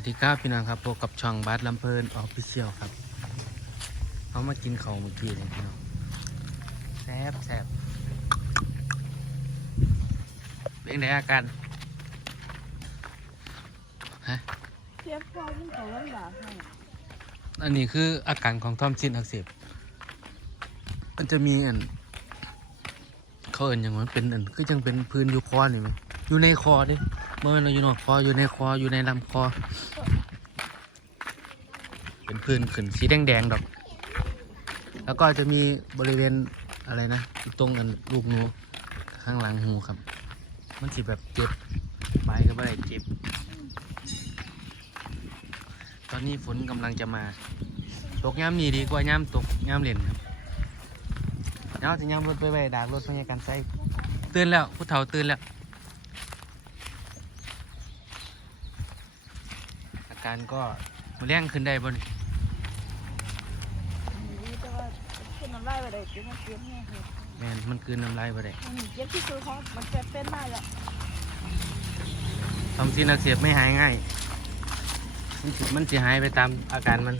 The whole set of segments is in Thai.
วัสดีครับพี่น้องครับพบกับช่องบาสลำเพลินออฟฟิเชียลครับเขามากินเขาวเมื่อกี้เลยพี่น้องแซ่บแซ่บเป็นไงอาการฮะเทียบพอยิ่งเขาลำบากให้อันนี้คืออาการของทอมซินอักเสบมันจะมีอันเขาเอินอย่างมันเป็นอันคือจังเป็นพื้นอยู่คอนี่ไหมอยู่ในคอดิ เมื่อเราอยู่นอกคออยู่ในคออยู่ในลำคอ เป็นพื้นขึ้นสีแดงๆดอก แล้วก็จะมีบริเวณอะไรนะตรงอันลูกหนูข้างหลังหูครับ มันสิแบบเจ็บไปก็ไม่ได้เจ็บ ตอนนี้ฝนกำลังจะมา ตกย้ำนี่ดีกว่าย้ำตกย้ำเล่นครับเนาะจะย้ำรถไปไปดากรถพยาการใส่ตื่นแล้วผู้เฒ่าตื่นแล้ว อา การก็มือแรงขึ้นได้บ่นี่นี่แต่ว่าขึ้นน้ำลายไปได้กินมันเจ็บเนี่ยเหรอแมนมันกลืนน้ำลายบ่ได้มันเจ็บที่สุดของมันเจ็บเป็นมากแล้วทอมซินอักเสบไม่หายง่าย มันสิมันจะหายไปตามอาการมัน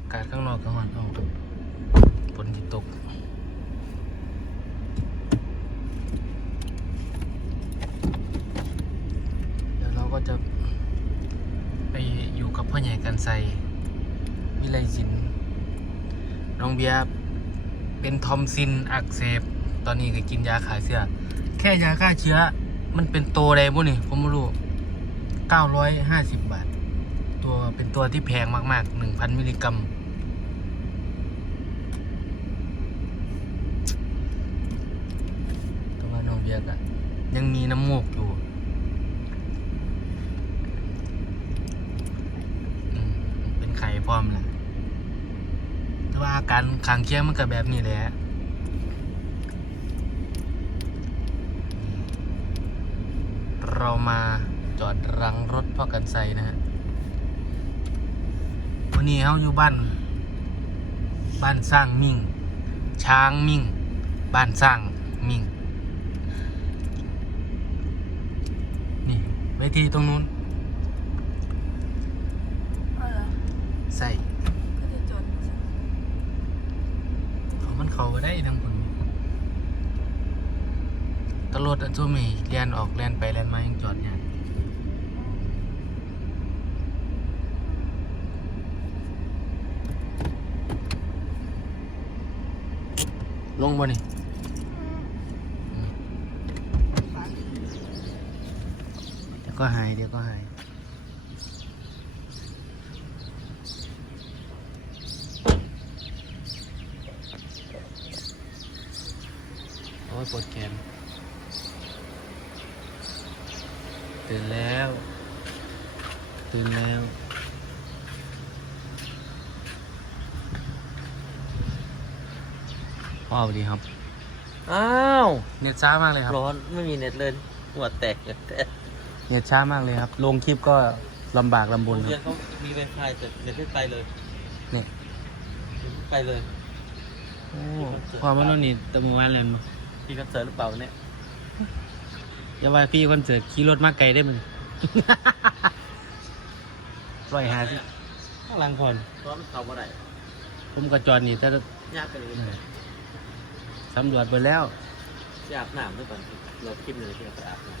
อากาศข้างนอกก็ร้อนเอาฝนที่ตก เดี๋ยวเราก็จะไป อใหญ่กันใส่วิไลศิลป์น้องเบียร์เป็นทอมซินอักเสบ ตอนนี้ก็กินยาขายเสื้อแค่ยาฆ่าเชื้อ มันเป็นตัวอะไรบุนี่ผมไม่รู้950บบาท ตัวเป็นตัวที่แพงมากๆ1,000มิลลิกรัมแต่ว่าน้องเบียร์ก็ยังมีน้ำมูกอยู่ อืมเป็นไข่พร้อมแหละแต่ว่าอา การข้างเคียงมันก็แบบนี้แหละเรามาจอดรังรถพ่อกันใส่นะฮะวันนี้เขาอยู่บ้าน บ้านสร้างมิ่ง ช้างมิ่ง บ้านสร้างมิ่ง นี่เวทีตรงนู้นเอาเหรอใส่ ก็จะจน เขา มันเขาก็ได้ทั้งคนตำรวจอันชั่วมีเลียนออกเลียนไปเลียนมายังจอดเนี่ยลงบ่นี่เดี๋ยวก็หายเดี๋ยวก็หาย โอ้ยปวดแขนตื่นแล้ว ตื่นแล้วว้าวดีครับ อ้าวเน็ตช้ามากเลยครับ ร้อนไม่มีเน็ตเลยหัวแตกแต่เน็ตช้ามากเลยครับ ลงคลิปก็ลำบากลำบโรนงคเรียรันบเขามีไวไฟแต่เน็ตไม่ไปเลยเนี่ยไปเลยโอ้ความมันนู่นนี่แตะมือวานเลยมั้ง พี่คอนเสิร์ตหรือเปล่าเนี่ยอย่าว่าพี่คอนเสิร์ตขี่รถมาไกลได้มั้ยร้อยหาสิข้างหลังก่อนร้อนเขาบ่ได้ผมก็จอดนี่แต่ยากไปเลยสำรวจไปแล้วไปอาบน้ำด้วยก่อนเราคลิปเลยที่เราไปอาบน้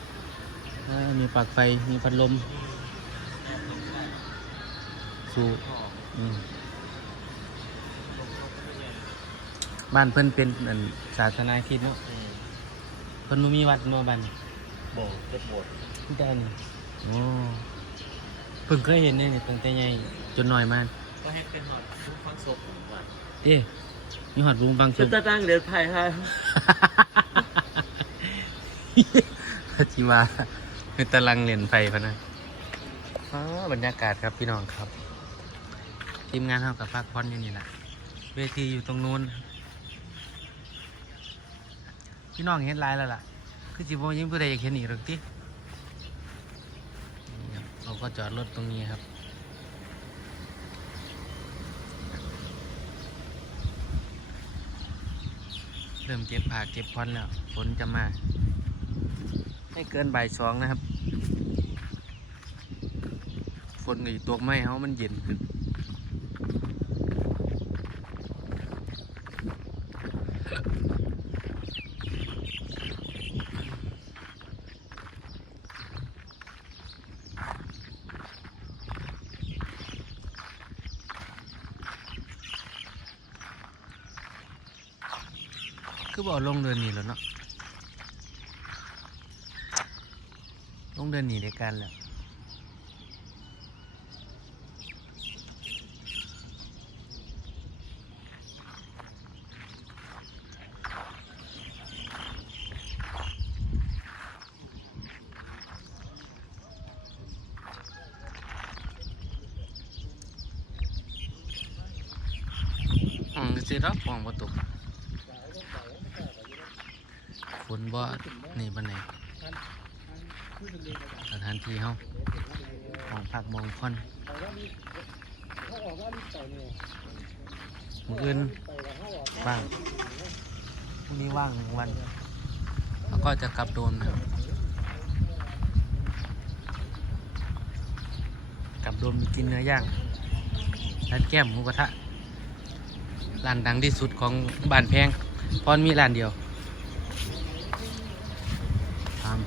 เออมีปลั๊กไฟมีพัดลมสูบอืม บ้านเพิ่นเป็นอันศาสนาคริดเนาะำเพิ่นบ่มีวัดเนาะบ้านโบสถ์เจ็ดโบสถ์ที่ได้นี่โอ้เพิ่งเคยเห็นเนี่ยนี่ตั้งแต่ใหญ่จนน้อยมากก็ให้เป็นหอดทุกฟังศพของวัดเด้มีหอดบุงบางชุสุดดตาตั้งเดือนไผ่ให้จิว่าคือตะลังเหรียญไฟพะนะอ๋อบรรยากาศครับพี่น้องครับ ทีมงานเท่ากับพักผ่อนอยู่นี่แหละเวทีอยู่ตรงนู้น พี่น้องเห็นไลายแล้วล่ะ คือจิบยิ่งผู้ใดอยากเห็นอีกหรือกตินี่เราก็จอดรถตรงนี้ครับเริ่มเก็บผักเก็บพอนแล้วฝนจะมาไม่เกินบ่ายสองนะครับ ฝนก็อยู่ตกไม่เฮามันเย็นขึ้น คือบอกลงเดินหนีแล้วเนาะลงเดินหนีในการแล้วอืมสิรับฟองประตู นบ่นี่บันไหนสถานที่เฮามองพักมองพอนมืออื่นว่างพรุ่งนี้ว่างหนึ่งวัน แล้วก็จะกลับโดนครับกลับโดนไปกินเนื้อย่างร้านแก้มหมูกระทะร้านดังที่สุดของบ้านแพงพรมันมีร้านเดียวาม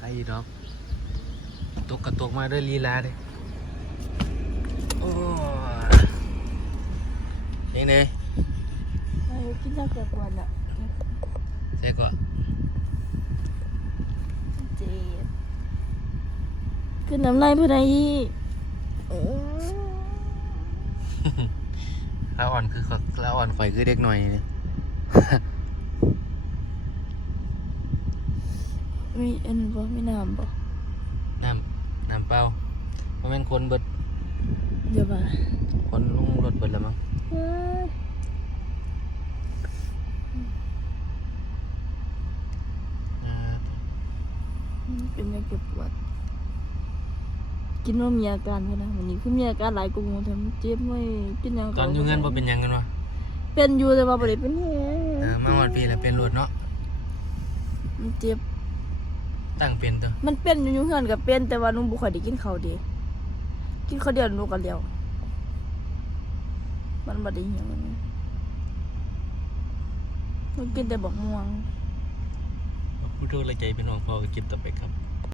ไอ้ดอกตกกระตกมาด้วยลีลาเลยโอ้ยยังไงไอ้กินยาแก้ปวดอะเจ๊กว่าเจ็บขึ้นน้ำลายผู้ใดอีกโอ้ละอ่อนคือขละอ่อนข่อยคือเด็กหน่อยเนี่ยมีอันนั้นบ่มีน้ำบ่น้ำน้ำเปล่าเพราะแม่นคนเบิดเดี๋ยวมาคนลงรถเบิดแล้วมั้งเอ้ยอ่าเป็นยาแก้ปวด กินว่ามีอาการพะนะวันนี้คือมีอาการหลายกว่าหมู่แต่มันเจ็บไม่เป็นหยังตอนอยู่เงินบ่เป็นหยังกันวะเป็นอยู่แต่ว่าบ่ได้เป็นแฮเออมาวันพี่แล้วเป็นรถเนาะมันเจ็บ ตั้งเป็นตัวมันเป็นอยู่อยู่เฮือนก็เป็น แต่ว่าหนูบ่ค่อยได้กินข้าวเดีกินข้าวเดียวหนูก็เลี้ยวมันบ่ได้หยังมันหนูกินแต่บักม่วงผู้โทษละใจเป็นห่วงพ่อก็เก็บต่อไปครับ